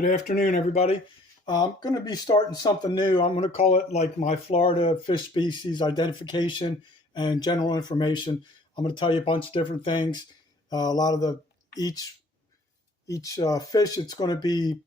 Good afternoon, everybody. I'm going to be starting something new. I'm going to call it like my Florida fish species identification and general information. I'm going to tell you a bunch of different things. A lot of the each fish it's going to be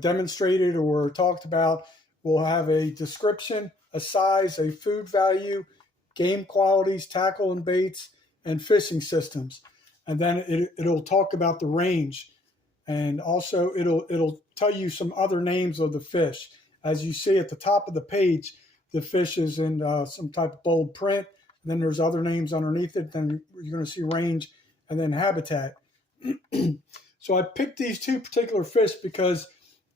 demonstrated or talked about will have a description, a size, a food value, game qualities, tackle and baits, and fishing systems. And then it'll talk about the range. And also it'll tell you some other names of the fish. As you see at the top of the page, the fish is in some type of bold print. And then there's other names underneath it. Then you're going to see range and then habitat. So I picked these two particular fish because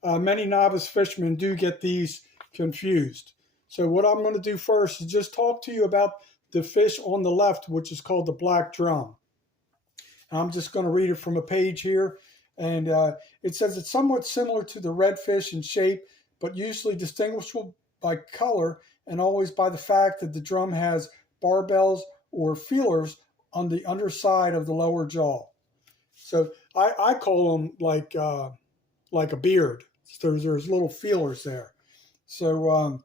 many novice fishermen do get these confused. So what I'm going to do first is just talk to you about the fish on the left, which is called the black drum. I'm just going to read it from a page here. And it says it's somewhat similar to the redfish in shape, but usually distinguishable by color and always by the fact that the drum has barbels or feelers on the underside of the lower jaw. So I call them like a beard. So there's little feelers there. So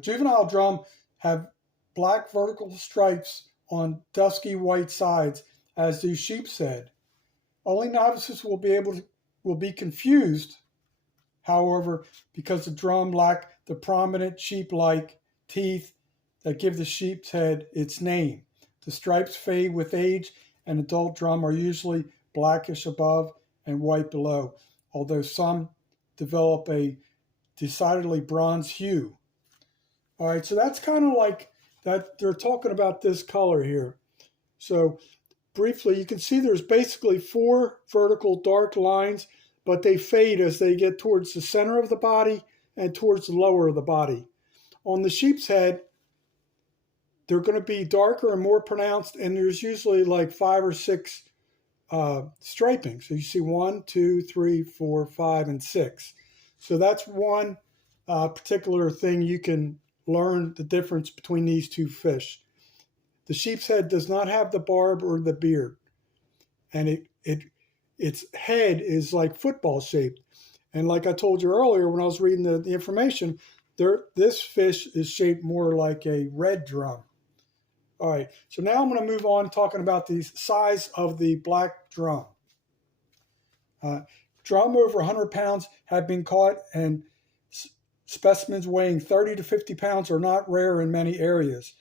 juvenile drum have black vertical stripes on dusky white sides, as do sheepshead. Only novices will be confused, however, because the drum lack the prominent sheep-like teeth that give the sheep's head its name. The stripes fade with age, and adult drum are usually blackish above and white below, although some develop a decidedly bronze hue. All right, so that's kind of like that. They're talking about this color here. So briefly, you can see there's basically four vertical dark lines, but they fade as they get towards the center of the body and towards the lower of the body. On the sheep's head, they're going to be darker and more pronounced, and there's usually like 5 or 6 striping. So you see 1, 2, 3, 4, 5, and 6. So that's one particular thing you can learn the difference between these two fish. The sheep's head does not have the barb or the beard, and its head is like football shaped. And like I told you earlier when I was reading the information, this fish is shaped more like a red drum. All right, so now I'm going to move on talking about the size of the black drum. Drum over 100 pounds have been caught, and specimens weighing 30 to 50 pounds are not rare in many areas.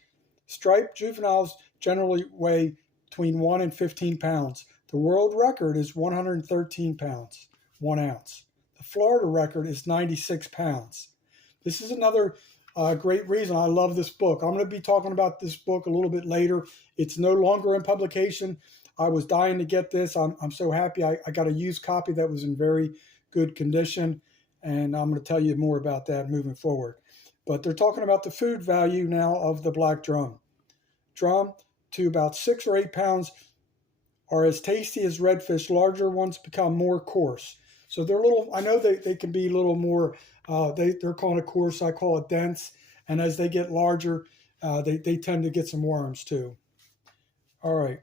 Striped juveniles generally weigh between 1 and 15 pounds. The world record is 113 pounds, 1 ounce. The Florida record is 96 pounds. This is another great reason I love this book. I'm going to be talking about this book a little bit later. It's no longer in publication. I was dying to get this. I'm so happy I got a used copy that was in very good condition, and I'm going to tell you more about that moving forward. But they're talking about the food value now of the black drum. Drum to about 6 or 8 pounds are as tasty as redfish. Larger ones become more coarse. So they're little, I know they can be a little more, they're calling it coarse, I call it dense. And as they get larger, they tend to get some worms too. All right.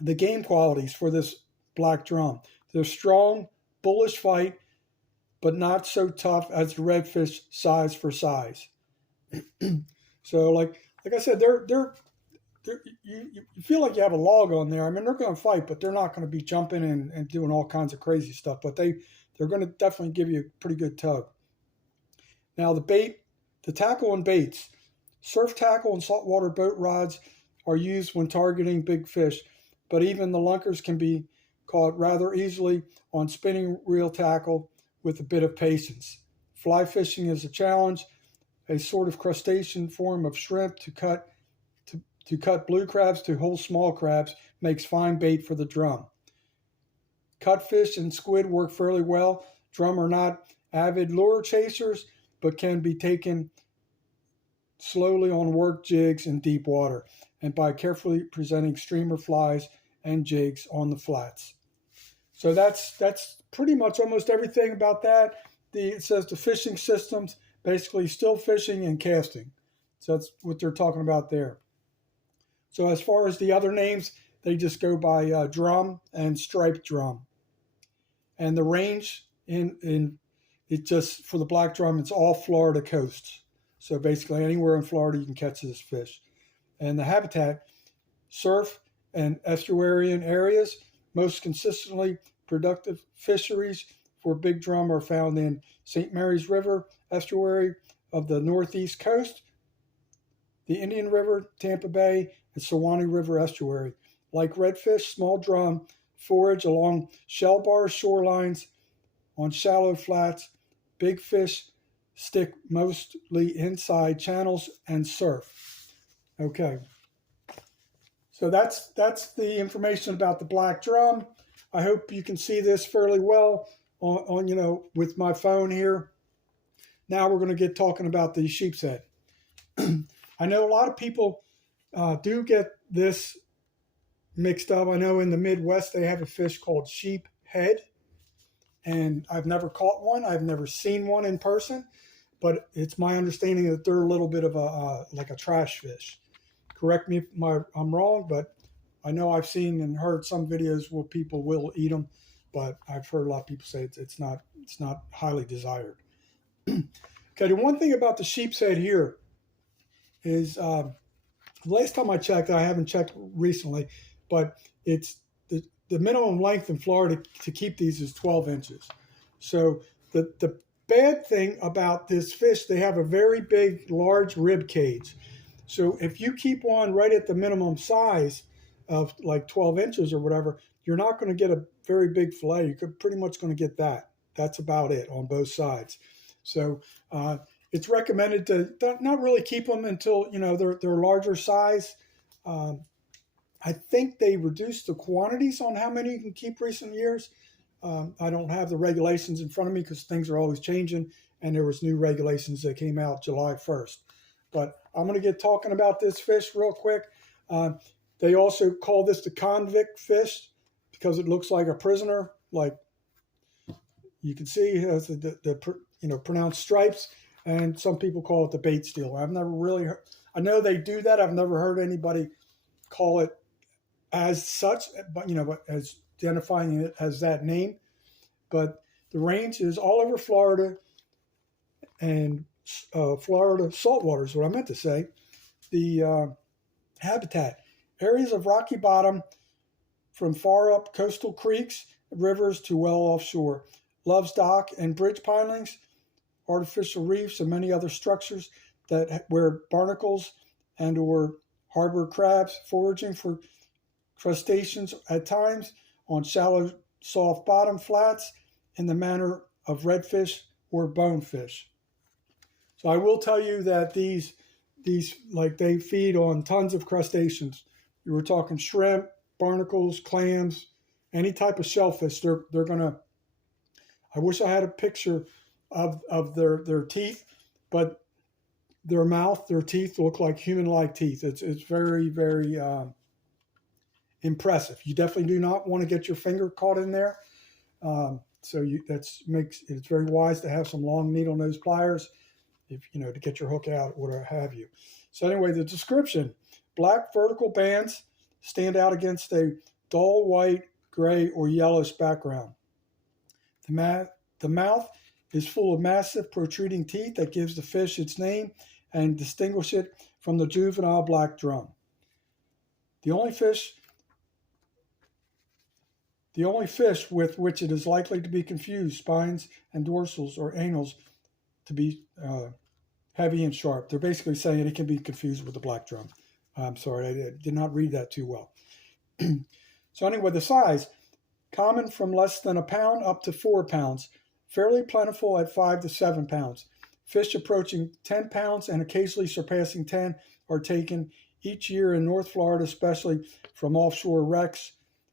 The game qualities for this black drum. They're strong, bullish fight, but not so tough as the redfish size for size. So like I said, you feel like you have a log on there. I mean, they're going to fight, but they're not going to be jumping and doing all kinds of crazy stuff. But they're going to definitely give you a pretty good tug. Now the tackle and baits. Surf tackle and saltwater boat rods are used when targeting big fish, but even the lunkers can be caught rather easily on spinning reel tackle with a bit of patience. Fly fishing is a challenge. A sort of crustacean form of shrimp to cut blue crabs to whole small crabs makes fine bait for the drum. Cutfish and squid work fairly well. Drum are not avid lure chasers, but can be taken slowly on work jigs in deep water and by carefully presenting streamer flies and jigs on the flats. So that's pretty much almost everything about that. It says the fishing systems, basically still fishing and casting. So that's what they're talking about there. So as far as the other names, they just go by drum and striped drum. And the range in it just for the black drum, it's all Florida coasts. So basically anywhere in Florida you can catch this fish. And the habitat, surf and estuarine areas, most consistently productive fisheries for big drum are found in St. Mary's River estuary of the northeast coast, the Indian River, Tampa Bay, and Suwannee River estuary. Like redfish, small drum forage along shell bar shorelines on shallow flats. Big fish stick mostly inside channels and surf. Okay. So that's the information about the black drum. I hope you can see this fairly well on with my phone here. Now we're going to get talking about the sheepshead. I know a lot of people do get this mixed up. I know in the Midwest they have a fish called sheephead, and I've never caught one. I've never seen one in person, but it's my understanding that they're a little bit of like a trash fish. Correct me if I'm wrong, but I know I've seen and heard some videos where people will eat them, but I've heard a lot of people say it's not highly desired. Okay, the one thing about the sheepshead here is the last time I checked, I haven't checked recently, but it's the minimum length in Florida to keep these is 12 inches. So the bad thing about this fish, they have a very big, large rib cage. So if you keep one right at the minimum size of like 12 inches or whatever, you're not going to get a very big fillet. You're pretty much going to get that. That's about it on both sides. So it's recommended to not really keep them until they're larger size. I think they reduced the quantities on how many you can keep recent years. I don't have the regulations in front of me because things are always changing, and there was new regulations that came out July 1st. But I'm going to get talking about this fish real quick. They also call this the convict fish because it looks like a prisoner. Like you can see, it has the pronounced stripes, and some people call it the bait stealer. I've never really heard. I know they do that. I've never heard anybody call it as such, but as identifying it as that name. But the range is all over Florida, and Florida saltwater is what I meant to say. The habitat, areas of rocky bottom from far up coastal creeks, rivers to well offshore. Loves dock and bridge pilings, artificial reefs, and many other structures where barnacles and or harbor crabs foraging for crustaceans at times on shallow soft bottom flats in the manner of redfish or bonefish. So I will tell you that these like they feed on tons of crustaceans. You were talking shrimp, barnacles, clams, any type of shellfish. They're gonna. I wish I had a picture of their teeth, but their mouth, their teeth look like human-like teeth. It's very, very impressive. You definitely do not want to get your finger caught in there. It's very wise to have some long needle nose pliers, to get your hook out, or what have you. So anyway, the description: black vertical bands stand out against a dull white, gray, or yellowish background. The mouth is full of massive protruding teeth that gives the fish its name and distinguish it from the juvenile black drum. The only fish with which it is likely to be confused, spines and dorsals or anals, to be heavy and sharp. They're basically saying it can be confused with the black drum. I'm sorry, I did not read that too well. So anyway, the size, common from less than a pound up to 4 pounds, fairly plentiful at 5 to 7 pounds. Fish approaching 10 pounds and occasionally surpassing 10 are taken each year in North Florida, especially from offshore wrecks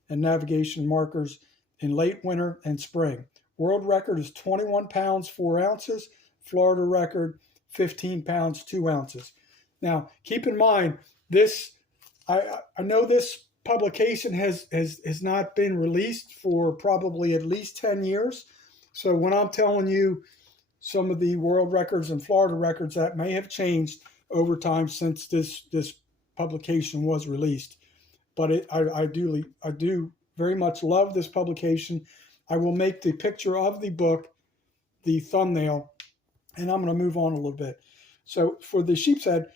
and navigation markers in late winter and spring. World record is 21 pounds, 4 ounces. Florida record, 15 pounds, 2 ounces. Now, keep in mind, I know this publication has not been released for probably at least 10 years. So when I'm telling you some of the world records and Florida records, that may have changed over time since this publication was released. But I do very much love this publication, I will make the picture of the book the thumbnail, and I'm going to move on a little bit. So for the sheepshead,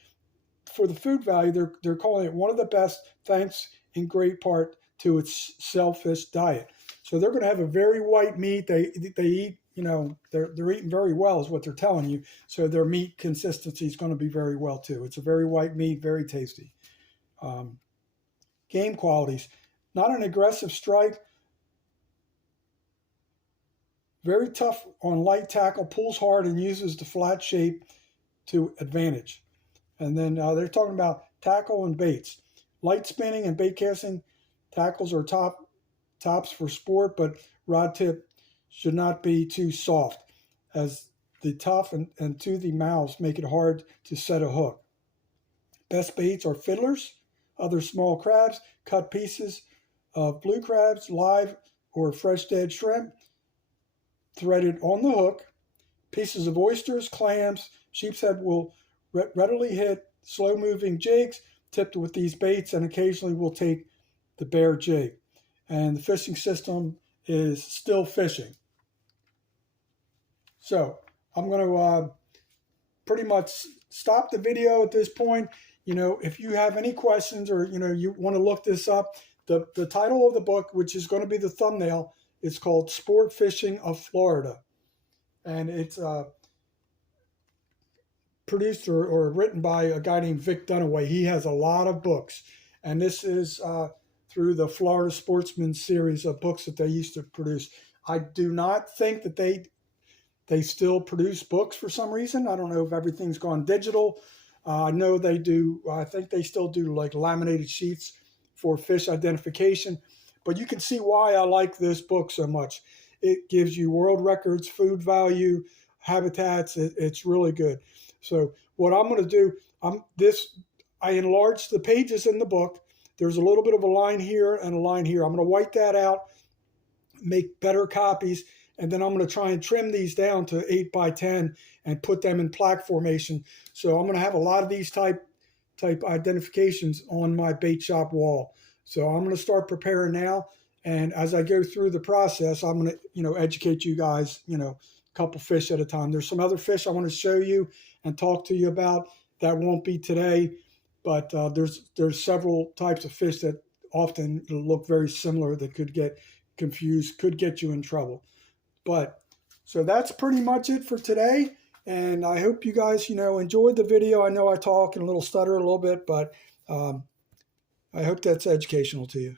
for the food value, they're calling it one of the best, thanks in great part to its shellfish diet. So they're going to have a very white meat. They eat, they're eating very well is what they're telling you. So their meat consistency is going to be very well too. It's a very white meat, very tasty. Game qualities, not an aggressive strike, very tough on light tackle, pulls hard and uses the flat shape to advantage. And then they're talking about tackle and baits. Light spinning and bait casting tackles are tops for sport, but rod tip should not be too soft, as the tough and toothy mouths make it hard to set a hook. Best baits are fiddlers, other small crabs, cut pieces of blue crabs, live or fresh dead shrimp, threaded on the hook, pieces of oysters, clams. Sheepshead will readily hit slow-moving jigs tipped with these baits, and occasionally will take the bare jig. And the fishing system is still fishing. So I'm going to pretty much stop the video at this point. If you have any questions or, you want to look this up, the title of the book, which is going to be the thumbnail, is called Sport Fishing of Florida. And it's produced or written by a guy named Vic Dunaway. He has a lot of books. And this is through the Florida Sportsman series of books that they used to produce. I do not think that they still produce books for some reason. I don't know if everything's gone digital. I know they do. I think they still do like laminated sheets for fish identification. But you can see why I like this book so much. It gives you world records, food value, habitats. It's really good. So what I'm going to do, I enlarged the pages in the book. There's a little bit of a line here and a line here. I'm going to white that out, make better copies, and then I'm going to try and trim these down to 8 by 10 and put them in plaque formation. So I'm going to have a lot of these type identifications on my bait shop wall. So I'm going to start preparing now. And as I go through the process, I'm going to, educate you guys, a couple fish at a time. There's some other fish I want to show you and talk to you about that won't be today. But there's several types of fish that often look very similar that could get confused, could get you in trouble. But so that's pretty much it for today. And I hope you guys, enjoyed the video. I know I talk and a little stutter a little bit, but I hope that's educational to you.